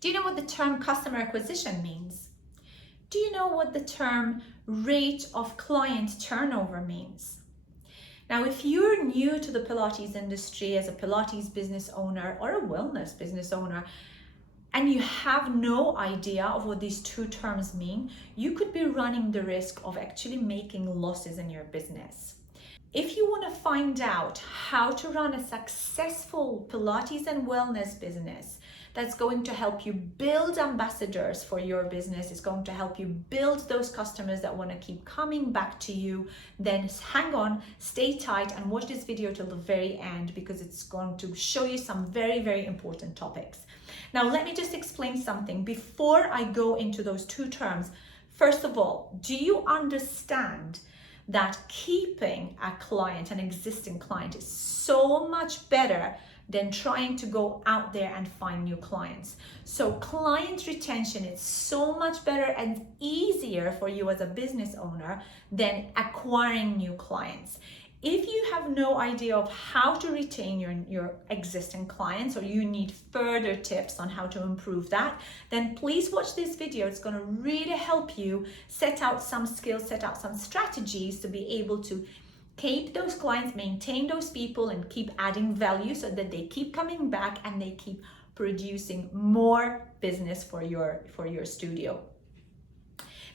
Do you know what the term customer acquisition means? Do you know what the term rate of client turnover means? Now, if you're new to the Pilates industry as a Pilates business owner or a wellness business owner, and you have no idea of what these two terms mean, you could be running the risk of actually making losses in your business. If you want to find out how to run a successful Pilates and wellness business that's going to help you build ambassadors for your business, it's going to help you build those customers that want to keep coming back to you, then hang on, stay tight and watch this video till the very end, because it's going to show you some very, very important topics. Now, let me just explain something before I go into those two terms. First of all, do you understand that keeping a client, an existing client, is so much better than trying to go out there and find new clients? So client retention is so much better and easier for you as a business owner than acquiring new clients. If you have no idea of how to retain your existing clients, or you need further tips on how to improve that, then please watch this video. It's going to really help you set out some skills, set out some strategies to be able to keep those clients, maintain those people, and keep adding value so that they keep coming back and they keep producing more business for your studio.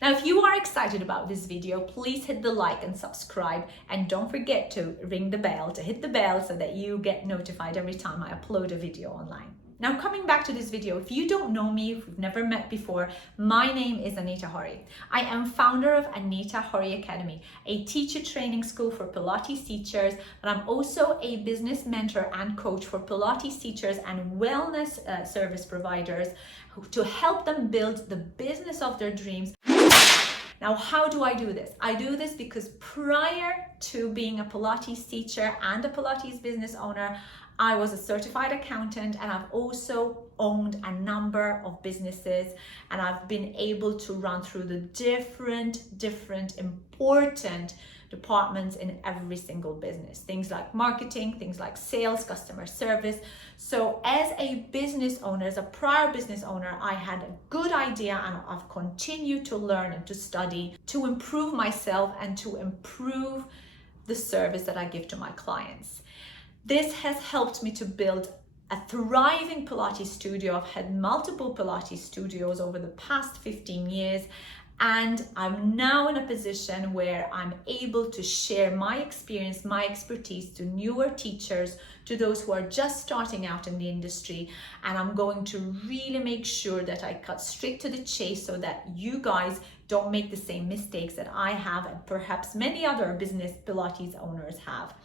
Now, if you are excited about this video, please hit the like and subscribe, and don't forget to ring the bell, to hit the bell so that you get notified every time I upload a video online. Now, coming back to this video, if you don't know me, if we've never met before, my name is Anita Horry. I am founder of Anita Horry Academy, a teacher training school for Pilates teachers, and I'm also a business mentor and coach for Pilates teachers and wellness service providers to help them build the business of their dreams. Now, how do I do this? I do this because prior to being a Pilates teacher and a Pilates business owner, I was a certified accountant, and I've also owned a number of businesses, and I've been able to run through the different important departments in every single business. Things like marketing, things like sales, customer service. So as a business owner, as a prior business owner, I had a good idea, and I've continued to learn and to study to improve myself and to improve the service that I give to my clients. This has helped me to build a thriving Pilates studio. I've had multiple Pilates studios over the past 15 years, and I'm now in a position where I'm able to share my experience, my expertise to newer teachers, to those who are just starting out in the industry. And I'm going to really make sure that I cut straight to the chase so that you guys don't make the same mistakes that I have and perhaps many other business Pilates owners have.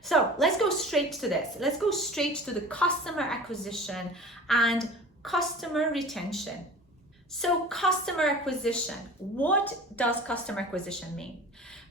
So let's go straight to this. Let's go straight to the customer acquisition and customer retention. So customer acquisition, what does customer acquisition mean?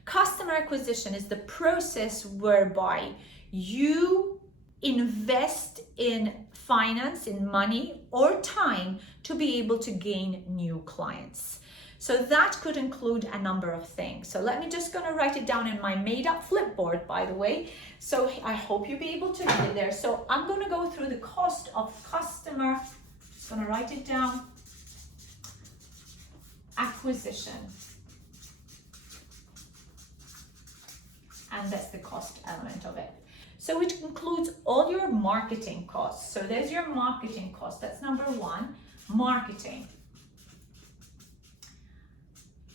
Customer acquisition is the process whereby you invest in finance, in money or time to be able to gain new clients. So that could include a number of things. So let me just gonna write it down in my made up flipboard, by the way. So I hope you'll be able to read it there. So I'm gonna go through the cost of customer, just gonna write it down, acquisition. And that's the cost element of it. So it includes all your marketing costs. So there's your marketing cost, that's number one, marketing.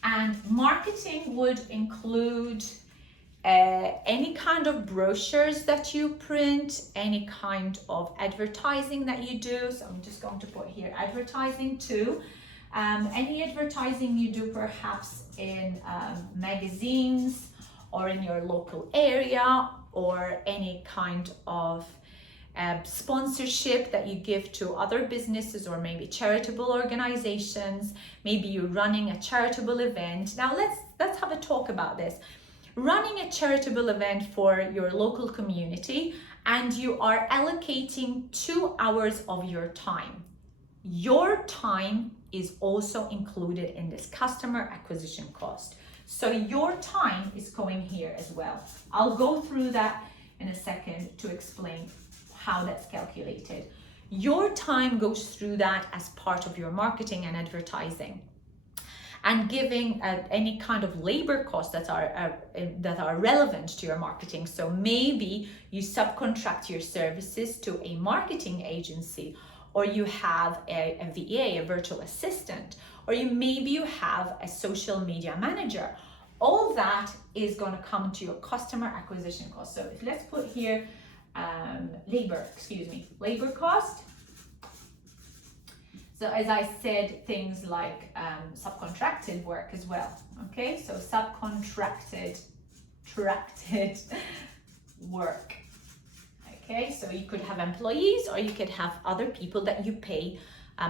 And marketing would include any kind of brochures that you print, any kind of advertising that you do. So I'm just going to put here advertising too. Any advertising you do perhaps in magazines or in your local area, or any kind of sponsorship that you give to other businesses or maybe charitable organizations. Maybe you're running a charitable event. Now let's have a talk about this. Running a charitable event for your local community, and you are allocating 2 hours of your time. Your time is also included in this customer acquisition cost. So your time is going here as well. I'll go through that in a second to explain how that's calculated. Your time goes through that as part of your marketing and advertising. And giving any kind of labor costs that are relevant to your marketing. So maybe you subcontract your services to a marketing agency, or you have a VA, a virtual assistant, or maybe you have a social media manager. All that is going to come to your customer acquisition cost. So if let's put here labor cost. So as I said, things like subcontracted work as well. Okay, so subcontracted work. Okay, so you could have employees, or you could have other people that you pay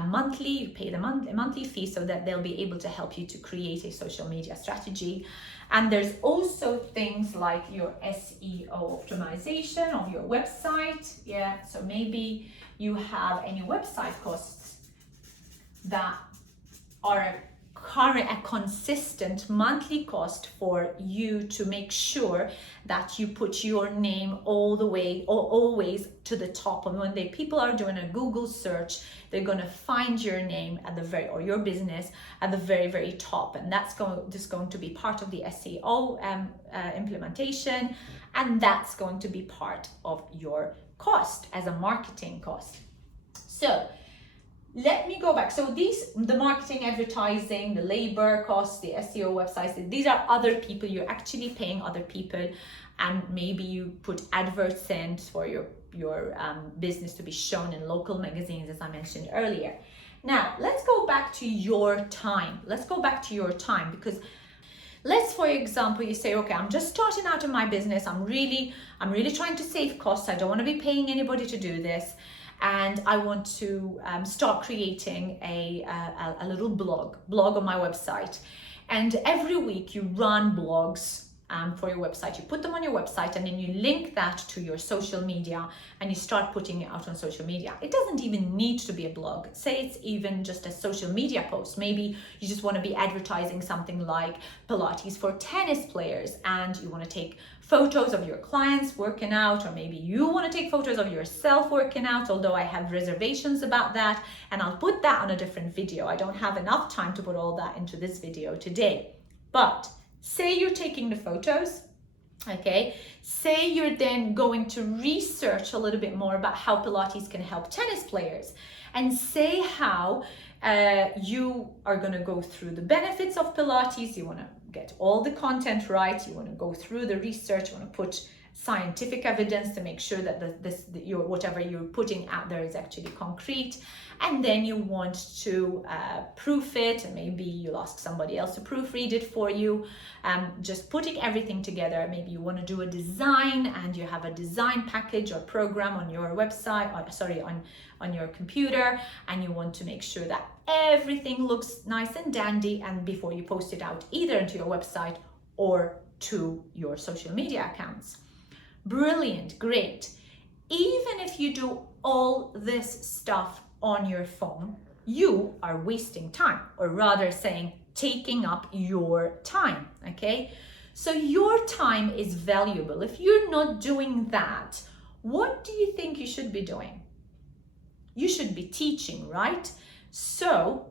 monthly. You pay them a monthly fee so that they'll be able to help you to create a social media strategy. And there's also things like your SEO optimization of your website. Yeah, so maybe you have any website costs that are a consistent monthly cost for you to make sure that you put your name all the way or always to the top. And when people are doing a Google search, they're going to find your name at the or your business at the very, very top. And that's going to be part of the SEO implementation. And that's going to be part of your cost as a marketing cost. So let me go back. So the marketing, advertising, the labor costs, the SEO websites, these are other people. You're actually paying other people, and maybe you put adverts in for your business to be shown in local magazines, as I mentioned earlier. Now, let's go back to your time. Because let's, for example, you say, okay, I'm just starting out in my business. I'm really trying to save costs. I don't want to be paying anybody to do this. And I want to start creating a little blog on my website. And every week you run blogs for your website. You put them on your website, and then you link that to your social media, and you start putting it out on social media. It doesn't even need to be a blog. Say it's even just a social media post. Maybe you just want to be advertising something like Pilates for tennis players, and you want to take photos of your clients working out, or maybe you want to take photos of yourself working out, although I have reservations about that, and I'll put that on a different video. I don't have enough time to put all that into this video today. But say you're taking the photos, okay? Say you're then going to research a little bit more about how Pilates can help tennis players, and say how you are going to go through the benefits of Pilates. You want to get all the content right. You want to go through the research. You want to put scientific evidence to make sure that whatever you're putting out there is actually concrete. And then you want to proof it, and maybe you'll ask somebody else to proofread it for you. Just putting everything together. Maybe you want to do a design, and you have a design package or program on your website, on your computer, and you want to make sure that everything looks nice and dandy, and before you post it out either into your website or to your social media accounts. Brilliant, great. Even if you do all this stuff on your phone, you are wasting time, or rather saying, taking up your time, okay? So your time is valuable. If you're not doing that, what do you think you should be doing? You should be teaching, right? So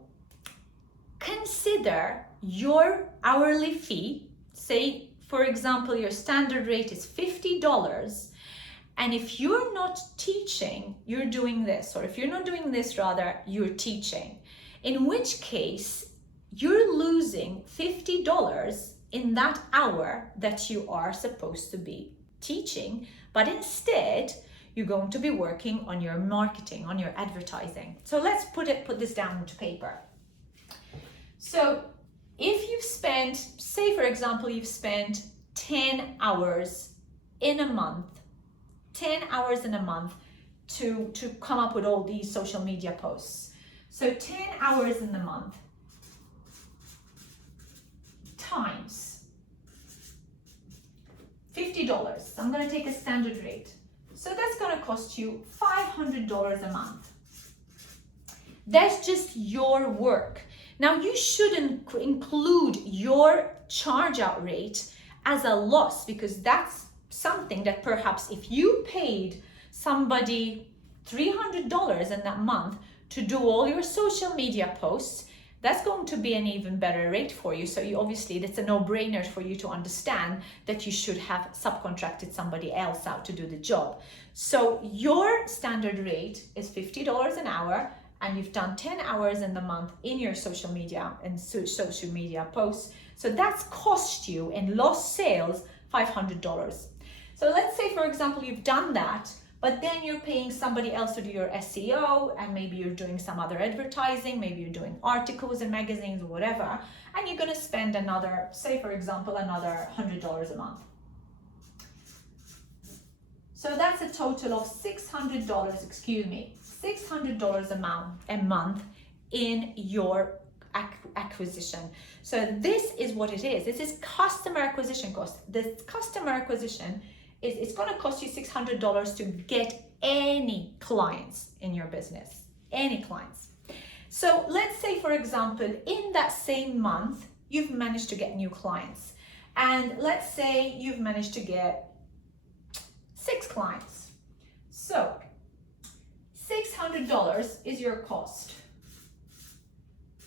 consider your hourly fee. Say, for example, your standard rate is $50. And if you're not teaching, you're doing this, or if you're not doing this, rather, you're teaching, in which case you're losing $50 in that hour that you are supposed to be teaching, but instead you're going to be working on your marketing, on your advertising. So let's put this down into paper. So if you've spent, say for example, you've spent 10 hours in a month, 10 hours in a month to come up with all these social media posts. So 10 hours in the month times $50. I'm going to take a standard rate. So that's going to cost you $500 a month. That's just your work. Now you shouldn't include your charge out rate as a loss, because that's something that perhaps if you paid somebody $300 in that month to do all your social media posts, that's going to be an even better rate for you. So you obviously, it's a no-brainer for you to understand that you should have subcontracted somebody else out to do the job. So your standard rate is $50 an hour, and you've done 10 hours in the month in your social media and social media posts. So that's cost you in lost sales $500. So let's say, for example, you've done that, but then you're paying somebody else to do your SEO, and maybe you're doing some other advertising, maybe you're doing articles in magazines or whatever, and you're going to spend another, say for example, another $100 a month. So that's a total of $600, $600 a month in your acquisition. So this is what it is. This is customer acquisition cost. The customer acquisition it's going to cost you $600 to get any clients in your business, any clients. So let's say, for example, in that same month, you've managed to get new clients. And let's say you've managed to get 6 clients. So $600 is your cost,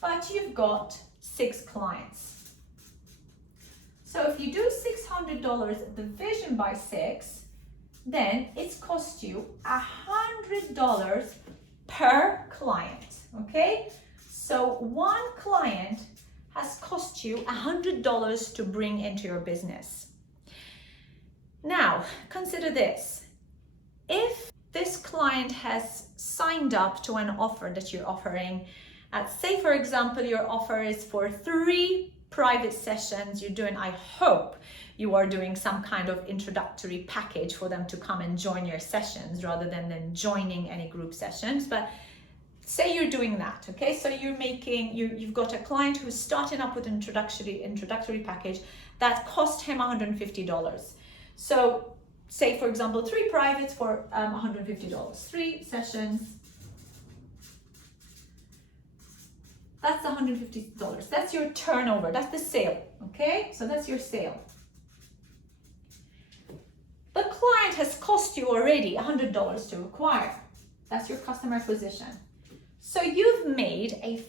but you've got 6 clients. So if you do $600 division by 6, then it's cost you $100 per client, okay? So one client has cost you $100 to bring into your business. Now, consider this. If this client has signed up to an offer that you're offering, say for example, your offer is for 3 private sessions you're doing, I hope you are doing some kind of introductory package for them to come and join your sessions rather than them joining any group sessions. But say you're doing that, okay? So you've got a client who's starting up with an introductory package that cost him $150. So say for example, 3 privates for $150, 3 sessions. That's $150. That's your turnover. That's the sale. Okay? So that's your sale. The client has cost you already $100 to acquire. That's your customer acquisition. So you've made a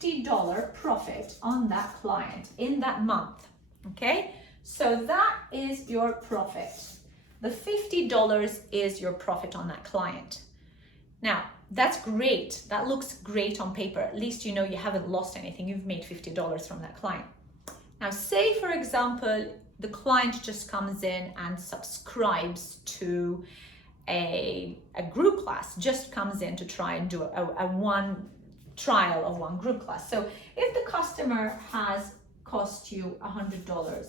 $50 profit on that client in that month. Okay? So that is your profit. The $50 is your profit on that client. Now, that's great. That looks great on paper. At least you know you haven't lost anything. You've made $50 from that client. Now, say for example, the client just comes in and subscribes to a group class, just comes in to try and do a one trial of one group class. So if the customer has cost you $100,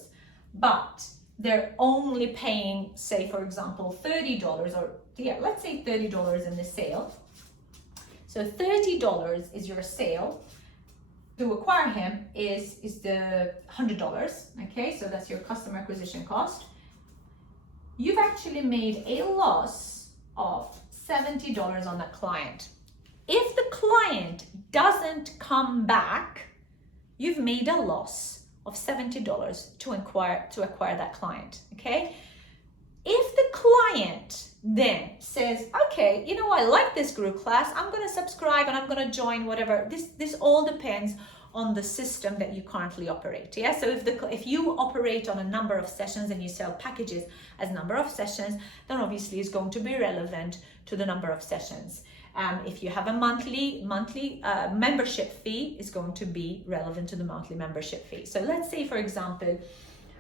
but they're only paying, say for example, $30, or let's say $30 in the sale. So $30 is your sale. To acquire him is the $100, okay? So that's your customer acquisition cost. You've actually made a loss of $70 on that client. If the client doesn't come back, you've made a loss of $70 to acquire that client, okay? If the client then says, okay, you know, I like this group class, I'm going to subscribe and I'm going to join whatever. This all depends on the system that you currently operate. Yeah. So if you operate on a number of sessions and you sell packages as number of sessions, then obviously it's going to be relevant to the number of sessions. If you have a monthly membership fee, it's going to be relevant to the monthly membership fee. So let's say, for example,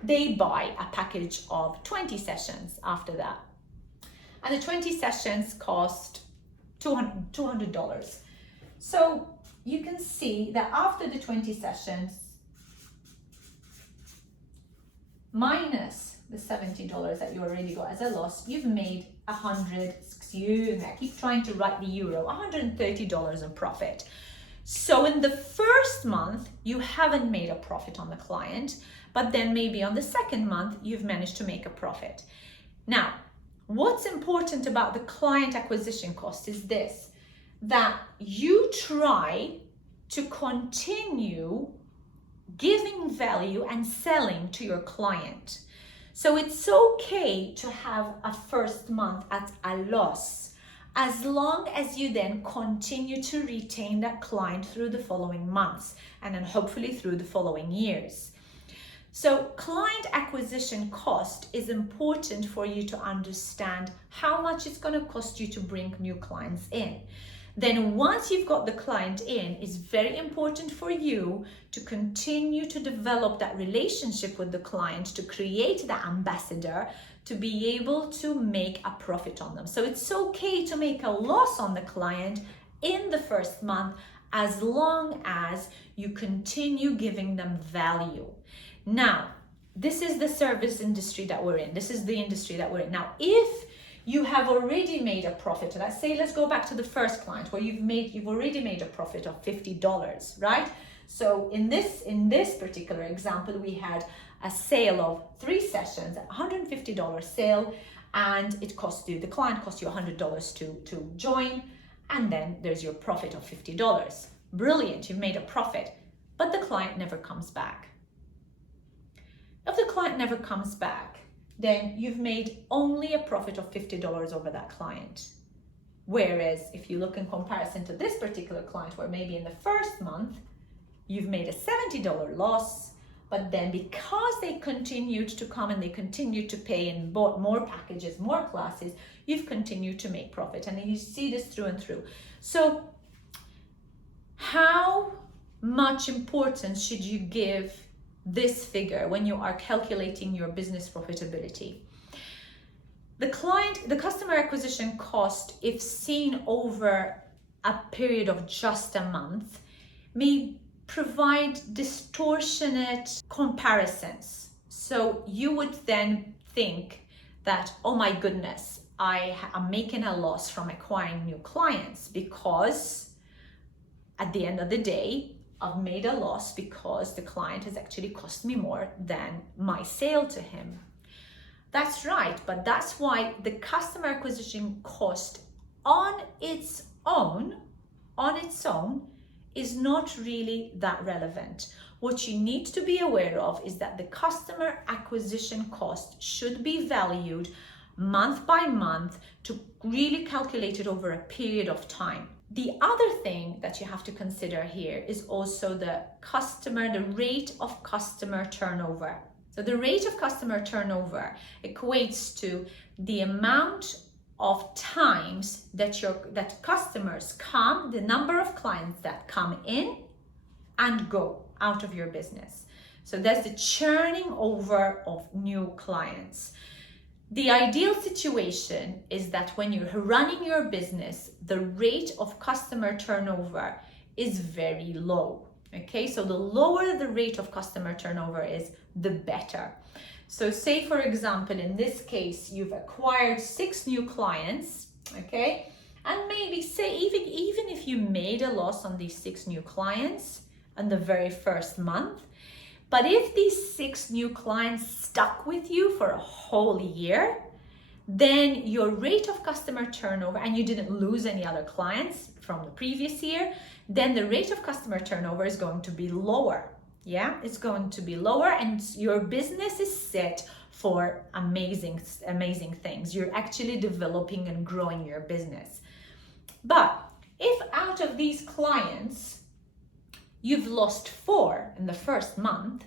they buy a package of 20 sessions after that. And the 20 sessions cost $200. So you can see that after the 20 sessions, minus the $70 that you already got as a loss, you've made I keep trying to write the euro, $130 in profit. So in the first month, you haven't made a profit on the client, but then maybe on the second month, you've managed to make a profit. Now, what's important about the client acquisition cost is this, that you try to continue giving value and selling to your client. So it's okay to have a first month at a loss, as long as you then continue to retain that client through the following months and then hopefully through the following years. So client acquisition cost is important for you to understand how much it's going to cost you to bring new clients in. Then once you've got the client in, it's very important for you to continue to develop that relationship with the client, to create that ambassador, to be able to make a profit on them. So it's okay to make a loss on the client in the first month as long as you continue giving them value. Now, this is the service industry that we're in. This is the industry that we're in. Now, if you have already made a profit, let's go back to the first client where you've already made a profit of $50, right? So in this particular example, we had a sale of 3 sessions, $150 sale, and the client cost you $100 to join, and then there's your profit of $50. Brilliant, you've made a profit, but the client never comes back. If the client never comes back, then you've made only a profit of $50 over that client. Whereas if you look in comparison to this particular client, where maybe in the first month, you've made a $70 loss, but then because they continued to come and they continued to pay and bought more packages, more classes, you've continued to make profit. And you see this through and through. So how much importance should you give this figure when you are calculating your business profitability? The customer acquisition cost, if seen over a period of just a month, may provide distortionate comparisons. So you would then think that, oh my goodness, I am making a loss from acquiring new clients because at the end of the day, I've made a loss because the client has actually cost me more than my sale to him. That's right, but that's why the customer acquisition cost on its own is not really that relevant. What you need to be aware of is that the customer acquisition cost should be valued month by month to really calculate it over a period of time. The other thing that you have to consider here is also the rate of customer turnover. So the rate of customer turnover equates to the amount of times that customers come, the number of clients that come in and go out of your business. So that's the churning over of new clients. The ideal situation is that when you're running your business, the rate of customer turnover is very low. Okay, so the lower the rate of customer turnover is, the better. So say, for example, in this case, you've acquired 6 new clients, okay? And maybe say even if you made a loss on these 6 new clients in the very first month, but if these 6 new clients stuck with you for a whole year, then your rate of customer turnover, and you didn't lose any other clients from the previous year, then the rate of customer turnover is going to be lower. Yeah, it's going to be lower, and your business is set for amazing things. You're actually developing and growing your business. But if out of these clients, you've lost 4 in the first month,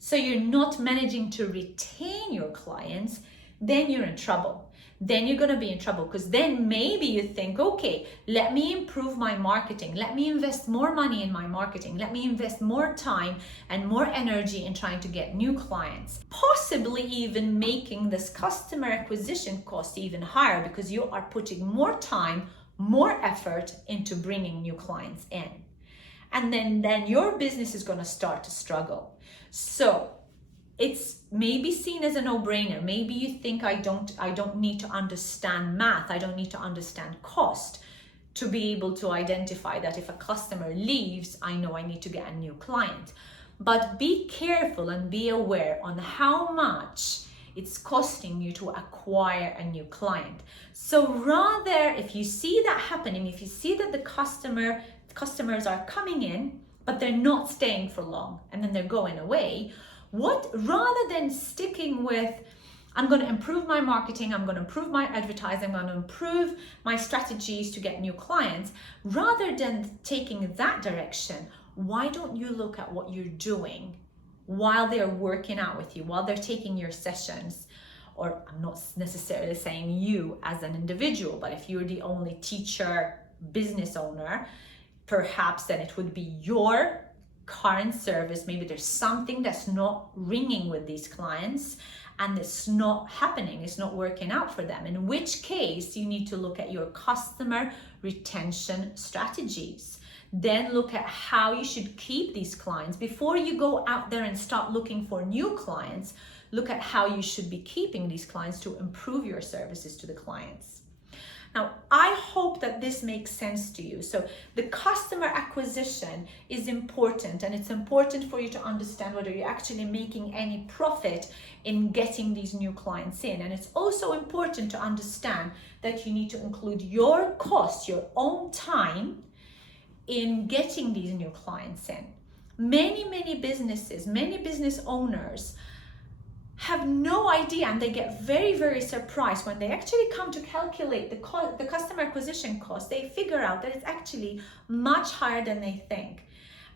so you're not managing to retain your clients, then you're in trouble. Then you're going to be in trouble, because then maybe you think, okay, let me improve my marketing. Let me invest more money in my marketing. Let me invest more time and more energy in trying to get new clients. Possibly even making this customer acquisition cost even higher, because you are putting more time, more effort into bringing new clients in. And then your business is going to start to struggle. So it's maybe seen as a no-brainer. Maybe you think I don't need to understand math. I don't need to understand cost to be able to identify that if a customer leaves, I know I need to get a new client. But be careful and be aware on how much it's costing you to acquire a new client. So rather, if you see that happening, if you see that the customers are coming in, but they're not staying for long and then they're going away, rather than sticking with I'm going to improve my marketing, I'm going to improve my advertising, I'm going to improve my strategies to get new clients. Rather than taking that direction, why don't you look at what you're doing while they're working out with you, while they're taking your sessions? Or I'm not necessarily saying you as an individual, but if you're the only teacher, business owner, perhaps then it would be your current service. Maybe there's something that's not ringing with these clients and it's not happening, it's not working out for them, in which case you need to look at your customer retention strategies. Then look at how you should keep these clients. Before you go out there and start looking for new clients, look at how you should be keeping these clients to improve your services to the clients. Now, I hope that this makes sense to you. So the customer acquisition is important, and it's important for you to understand whether you're actually making any profit in getting these new clients in. And it's also important to understand that you need to include your cost, your own time, in getting these new clients in. Many businesses, many business owners have no idea, and they get very surprised when they actually come to calculate the customer acquisition cost. They figure out that it's actually much higher than they think.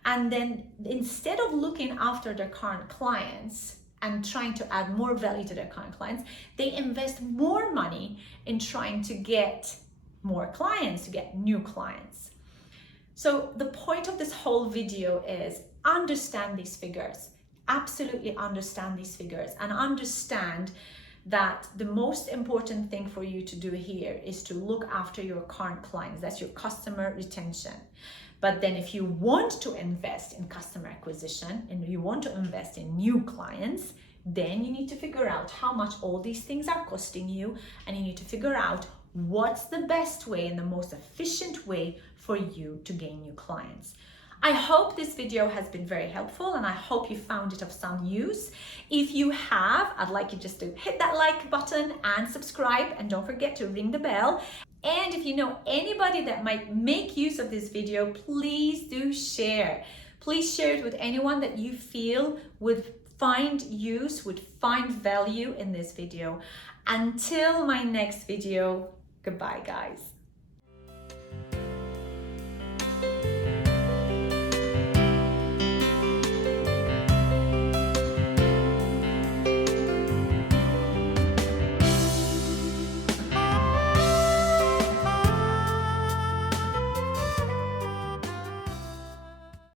And then instead of looking after their current clients and trying to add more value to their current clients, they invest more money in trying to get more clients, to get new clients. So the point of this whole video is understand these figures. Absolutely understand these figures, and understand that the most important thing for you to do here is to look after your current clients. That's your customer retention. But then if you want to invest in customer acquisition and you want to invest in new clients, then you need to figure out how much all these things are costing you, and you need to figure out what's the best way and the most efficient way for you to gain new clients. I hope this video has been very helpful, and I hope you found it of some use. If you have, I'd like you just to hit that like button and subscribe, and don't forget to ring the bell. And if you know anybody that might make use of this video, please do share. Please share it with anyone that you feel would find use, would find value in this video. Until my next video, goodbye guys.